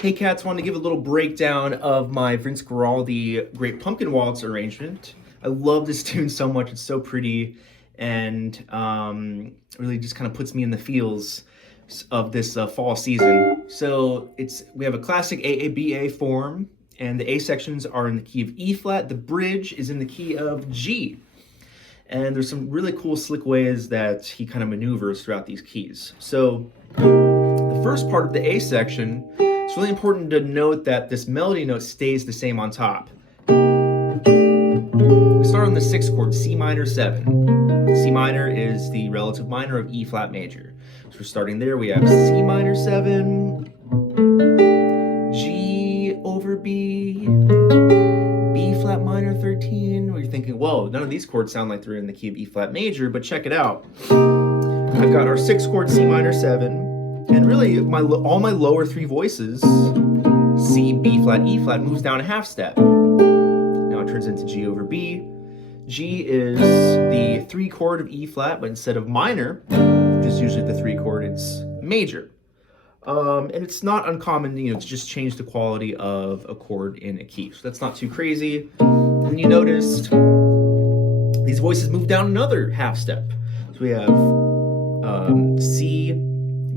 Hey cats, wanted to give a little breakdown of my Vince Guaraldi Great Pumpkin Waltz arrangement. I love this tune so much, it's so pretty, and really just kind of puts me in the feels of this fall season. So we have a classic AABA form, and the A sections are in the key of E flat, the bridge is in the key of G. And there's some really cool slick ways that he kind of maneuvers throughout these keys. So the first part of the A section, it's really important to note that this melody note stays the same on top. We start on the 6th chord, C minor 7. C minor is the relative minor of E flat major. So we're starting there, we have C minor 7, G over B, B flat minor 13. Where you're thinking, whoa, none of these chords sound like they're in the key of E flat major, but check it out. I've got our 6th chord, C minor 7, and really all my lower 3 voices, C, B flat, E flat, moves down a half step. Now it turns into G over B. G is the 3 chord of E flat, but instead of minor, which is usually the 3 chord, it's major. And it's not uncommon, to just change the quality of a chord in a key. So that's not too crazy. And you noticed these voices move down another half step. So we have C,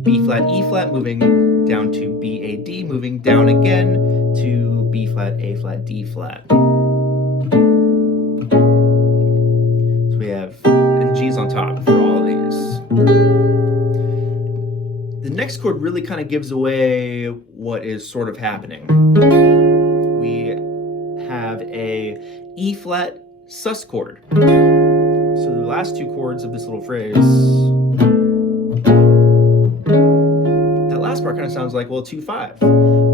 B flat, E flat, moving down to B, A, D, moving down again to B flat, A flat, D flat. So we have, and G's on top for all of these. The next chord really kind of gives away what is sort of happening. We have a E flat sus chord. So the last 2 chords of this little phrase, that last part kind of sounds like, well, 2-5.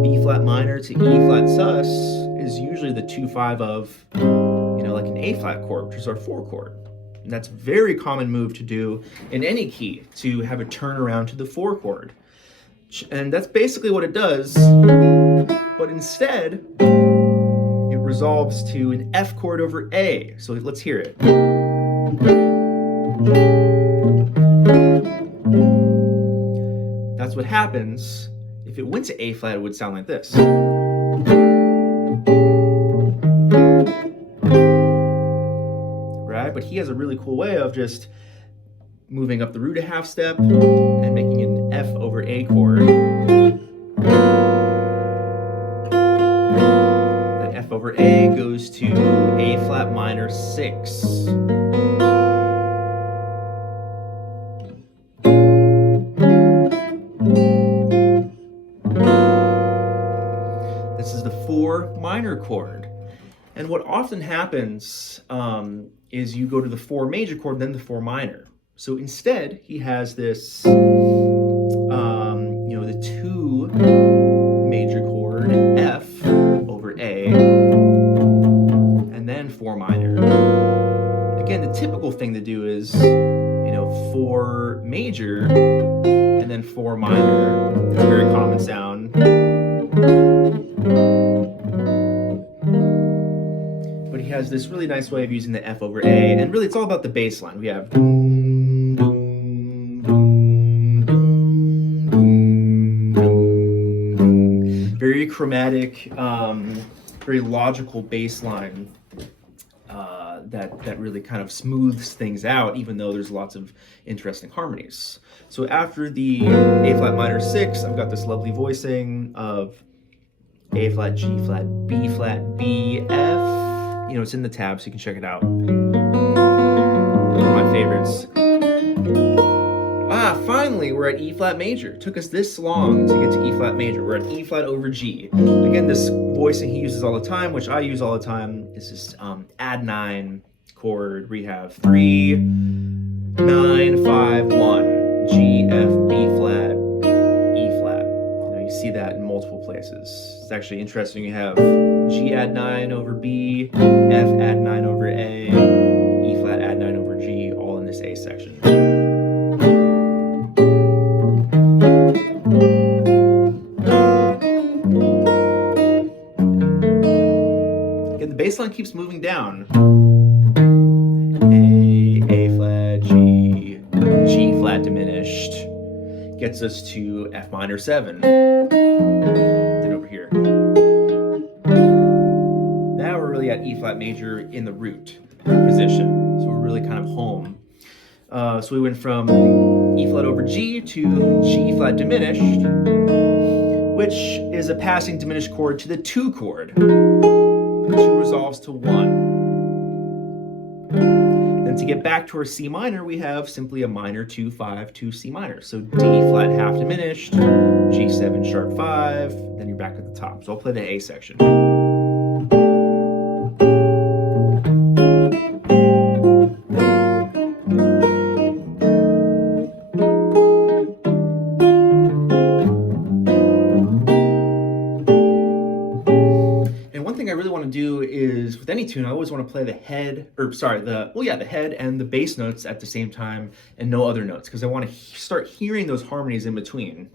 B flat minor to E flat sus is usually the 2-5 of, like an A flat chord, which is our 4 chord. And that's a very common move to do in any key, to have a turnaround to the 4 chord. And that's basically what it does, but instead, it resolves to an F chord over A. So let's hear it. That's what happens. If it went to A flat, it would sound like this. Right? But he has a really cool way of just moving up the root a half step and making an F over A chord. That F over A goes to A flat minor 6. This is the 4 minor chord. And what often happens is you go to the 4 major chord, then the 4 minor. So instead, he has this, the 2 major chord, F over A, and then 4 minor. Again, the typical thing to do is, 4 major, and then 4 minor. It's a very common sound. But he has this really nice way of using the F over A, and really it's all about the bass line. We have very chromatic, very logical bass line that really kind of smooths things out, even though there's lots of interesting harmonies. So after the A flat minor 6, I've got this lovely voicing of A flat, G flat, B flat, B, F. It's in the tab, so you can check it out. One of my favorites. Finally, we're at E flat major. It took us this long to get to E flat major. We're at E flat over G. Again, this voicing he uses all the time, which I use all the time, is this add 9 chord. We have 3, 9, 5, 1, G, F, B flat, E flat. You see that in multiple places. It's actually interesting. You have G add 9 over B, F add 9 over A, E flat add 9 over G, all in this A section. Again, the bass line keeps moving down. A flat, G, G flat diminished, gets us to F minor 7. Then over major in the root position. So we're really kind of home. So we went from E flat over G to G flat diminished, which is a passing diminished chord to the 2 chord. 2 resolves to 1. Then to get back to our C minor, we have simply a minor 2, 5 to C minor. So D flat half diminished, G7 sharp 5, then you're back at the top. So I'll play the A section. I really want to do is with any tune, I always want to play the head, or sorry, the head and the bass notes at the same time and no other notes, because I want to start hearing those harmonies in between.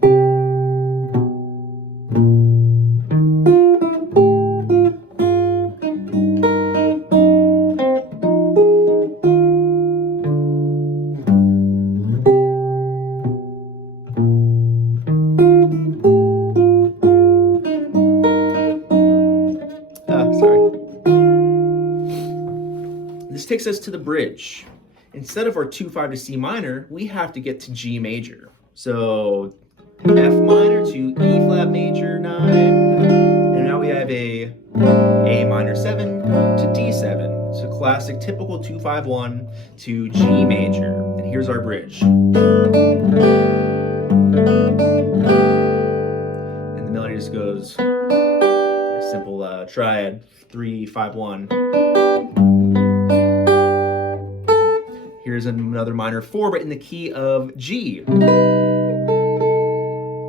This takes us to the bridge. Instead of our 2-5 to C minor, we have to get to G major. So F minor to E flat major 9, and now we have a minor 7 to D7. So classic, typical 2-5-1 to G major. And here's our bridge. And the melody just goes a simple triad 3-5-1. Here's another minor 4, but in the key of G. We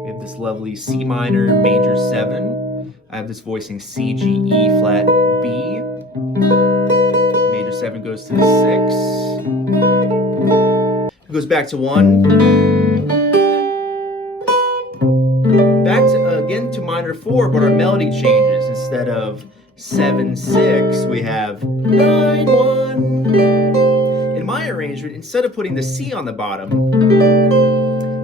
have this lovely C minor major 7. I have this voicing C, G, E flat, B. Major 7 goes to the 6. It goes back to 1. Back to, again to minor 4, but our melody changes. Instead of 7-6, we have 9-1. My arrangement, instead of putting the C on the bottom,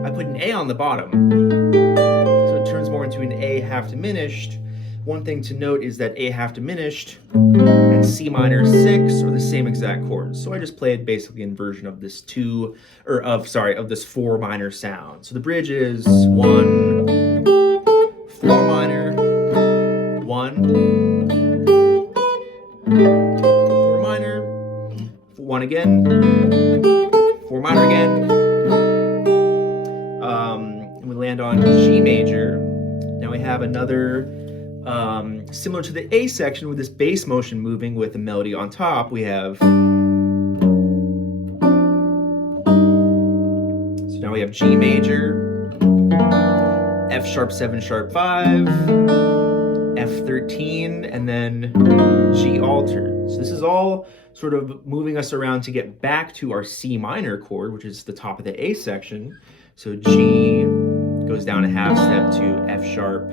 I put an A on the bottom. So it turns more into an A half diminished. One thing to note is that A half diminished and C minor 6 are the same exact chords. So I just played basically inversion of this of this 4 minor sound. So the bridge is 1, 4 minor, 1, 4 minor, 1 again, 4 minor again, and we land on G major. Now we have another, similar to the A section with this bass motion moving with the melody on top, we have, so now we have G major, F sharp 7 sharp 5, F13, and then G altered. So this is all sort of moving us around to get back to our C minor chord, which is the top of the A section. So G goes down a half step to F sharp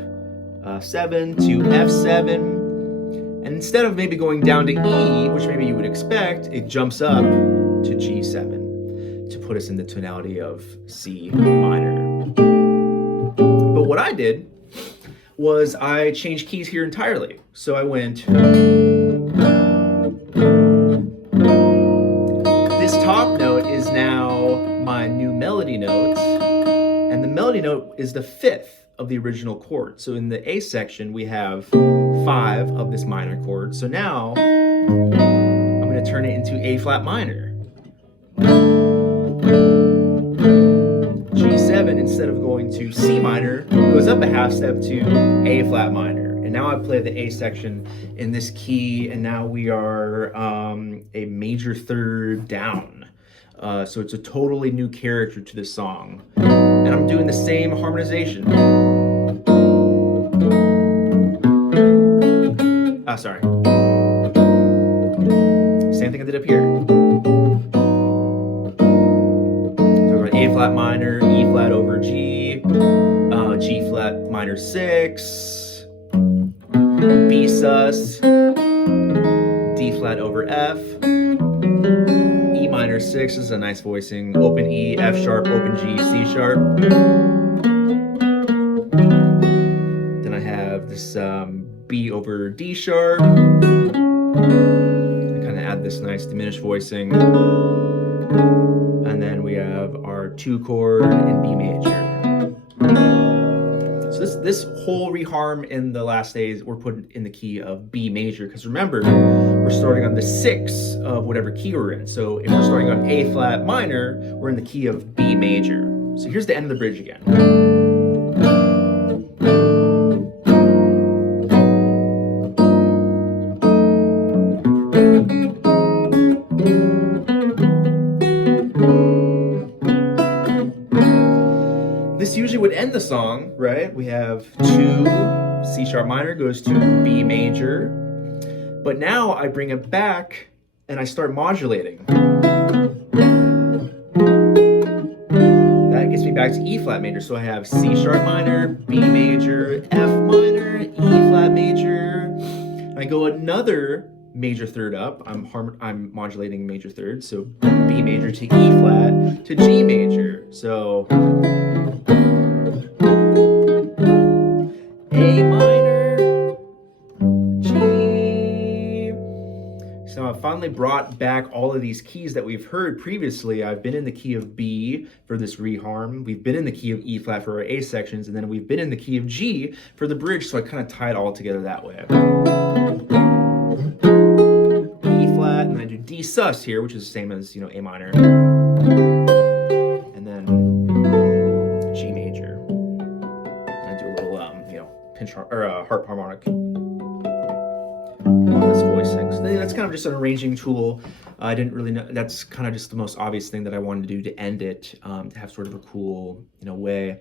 7 to F7. And instead of maybe going down to E, which maybe you would expect, it jumps up to G7 to put us in the tonality of C minor. But what I did was I changed keys here entirely. So I went, this top note is now my new melody note, and the melody note is the 5th of the original chord. So in the A section, we have 5 of this minor chord. So now I'm going to turn it into A flat minor. G7, instead of going to C minor, goes up a half step to A flat minor. And now I play the A section in this key, and now we are a major 3rd down. So it's a totally new character to this song. And I'm doing the same harmonization. Sorry. Same thing I did up here. So we're A flat minor, E flat over G, G flat minor 6, B sus, D flat over F, E minor 6 is a nice voicing, open E, F sharp, open G, C sharp. Then I have this B over D sharp, And kind of add this nice diminished voicing. And then we have our 2 chord in B major. So this whole reharm in the last days, we're putting in the key of B major, because remember, we're starting on the 6 of whatever key we're in. So if we're starting on A flat minor, we're in the key of B major. So here's the end of the bridge again. This usually would end the song, right? We have 2 C sharp minor goes to B major, but now I bring it back and I start modulating. That gets me back to E flat major. So I have C sharp minor, B major, F minor, E flat major. I go another major third up. I'm modulating major third, so B major to E flat to G major. So A minor, G. So I finally brought back all of these keys that we've heard previously. I've been in the key of B for this reharm. We've been in the key of E flat for our A sections, and then we've been in the key of G for the bridge, so I kind of tie it all together that way. E flat, and then I do D sus here, which is the same as, A minor. And then G major. I do a little, pinch or harp harmonic on this voicing. So that's kind of just an arranging tool. I didn't really know. That's kind of just the most obvious thing that I wanted to do to end it, to have sort of a cool, way.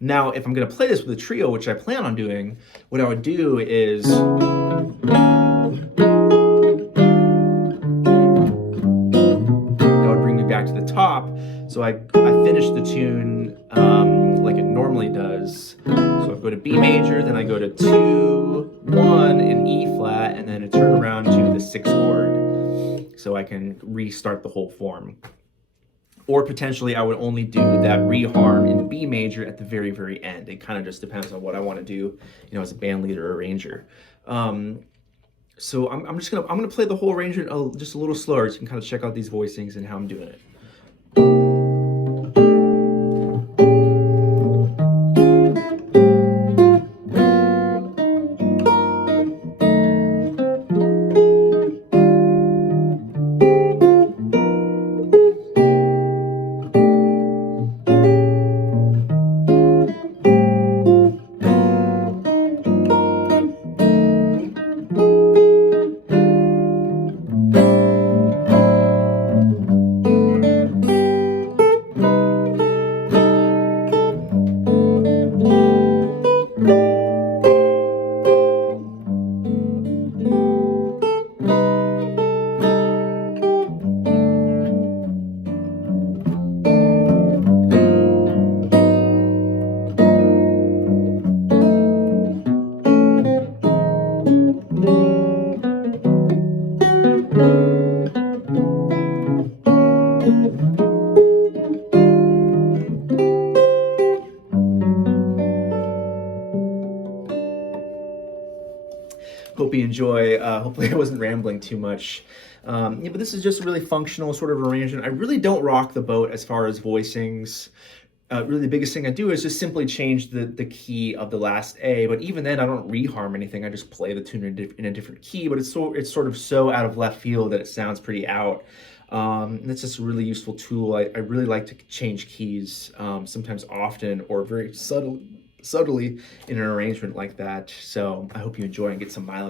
Now, if I'm going to play this with a trio, which I plan on doing, what I would do is back to the top, so I finish the tune like it normally does. So I go to B major, then I go to 2, 1 in E flat, and then I turn around to the 6th chord, so I can restart the whole form. Or potentially I would only do that reharm in B major at the very, very end. It kind of just depends on what I want to do, as a band leader or arranger. So I'm gonna play the whole arrangement just a little slower, so you can kind of check out these voicings and how I'm doing it. Hope you enjoy. Hopefully I wasn't rambling too much. But this is just a really functional sort of arrangement. I really don't rock the boat as far as voicings. Really the biggest thing I do is just simply change the key of the last A, but even then I don't reharm anything. I just play the tune in a different key, but it's sort of so out of left field that it sounds pretty out. And it's just a really useful tool. I really like to change keys, sometimes often or very subtly in an arrangement like that. So I hope you enjoy and get some mileage.